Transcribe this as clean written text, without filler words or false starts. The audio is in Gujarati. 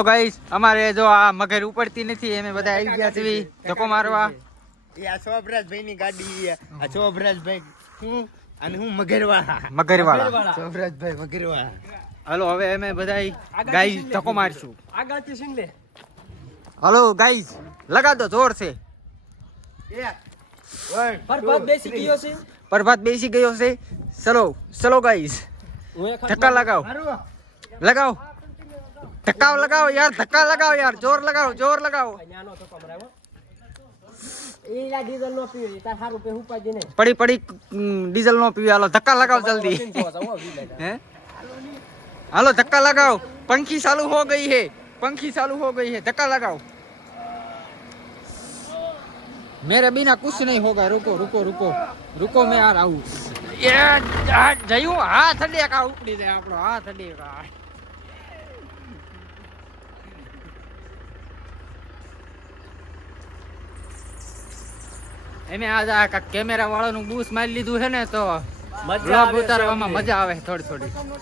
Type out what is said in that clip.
તો ગાઈસ અમારે જો આ મગર ઉપડતી નથી અમે બધા આવી ગયા છે ધક્કો મારવા. એ આ શોભરાજભાઈ ની ગાડી આ શોભરાજભાઈ હું અને હું મગરવાળા શોભરાજભાઈ મગરવાળા. હાલો હવે અમે બધા ગાઈસ ધક્કો મારશું. આગળથી સિંગ લે. હાલો ગાઈસ લગા દો જોર છે. પરભાત બેસી ગયો છે. પ્રભાત બેસી ગયો છે. ચલો ચલો ગાઈસ ધક્કા લગાઓ લગાઓ ધક્કા લગાઓ યાર ધક્કા લગાઓ યાર જોર લગાઓ જોર લગાઓ. નાનો તો કમરાવો એલા ડીઝલ નો પીવી તાર હારું પે ઉપાજી ને પડી પડી ડીઝલ નો પીવી. હાલો ધક્કા લગાઓ જલ્દી. हैं हेलो धक्का लगाओ. पंखी चालू हो गई है. पंखी चालू हो गई है. धक्का लगाओ. मेरे बिना कुछ नहीं होगा. रुको रुको रुको रुको मैं आ रहा हूँ. ये जयू हाथ देगा उपड़ी दे आपनो हाथ देगा. એમે આ કેમેરા વાળાનું બૂસ મારી લીધું છે ને તો બ્લોગ ઉતારવામાં મજા આવે થોડી થોડી.